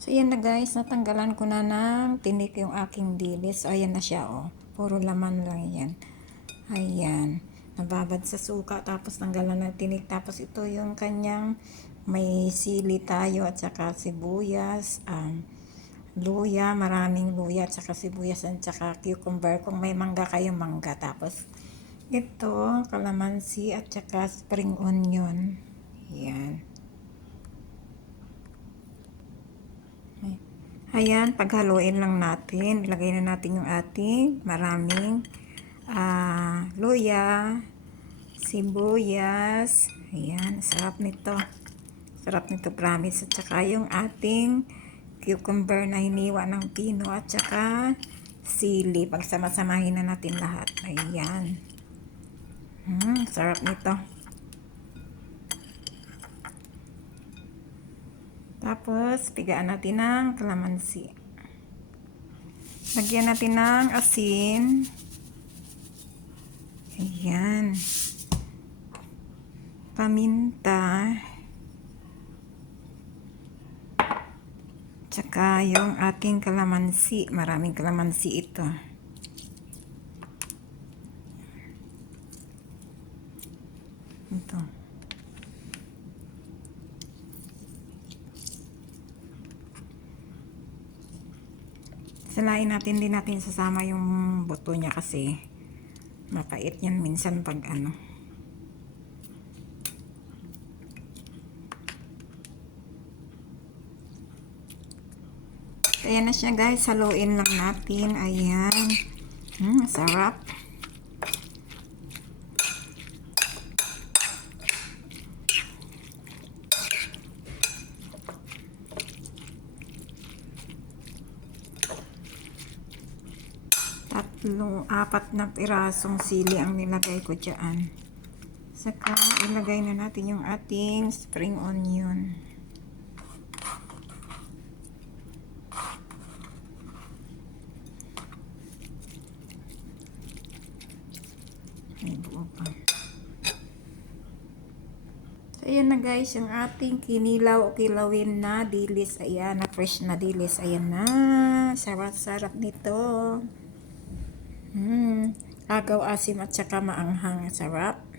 So, ayan na guys, natanggalan ko na ng tinik yung aking dilis. So, ayan na siya, oh. Puro laman lang yan. Ayan. Nababad sa suka, tapos tanggalan ng tinik. Tapos ito yung kanyang may sili tayo at saka sibuyas, luya, maraming luya at saka sibuyas at saka cucumber. Kung may mangga kayo, mangga. Tapos ito, kalamansi at saka spring onion. Ayan. Ayan, paghaluin lang natin. Ilagay na natin yung ating maraming luya, sibuyas. Ayan, sarap nito. Sarap nito, promise. At saka yung ating cucumber na hiniwa ng pino at saka sili. Pagsama-samahin na natin lahat. Ayan. Sarap nito. Tapos, pigaan natin ng kalamansi. Lagyan natin ng asin. Ayan. Paminta. Tsaka yung ating kalamansi. Maraming kalamansi ito. Ito. Salain natin, din natin sasama yung buto niya kasi mapait yan minsan pag ano. Ayan na siya guys, haluin lang natin. Ayan. Sarap. Apat na pirasong sili ang nilagay ko dyan. Saka ilagay na natin yung ating spring onion. May buo pa. So ayan na guys, yung ating kinilaw o kilawin na dilis. Ayan, na fresh na dilis. Ayan na. Sarap-sarap nito. Agaw, asim at saka maanghang. Sarap.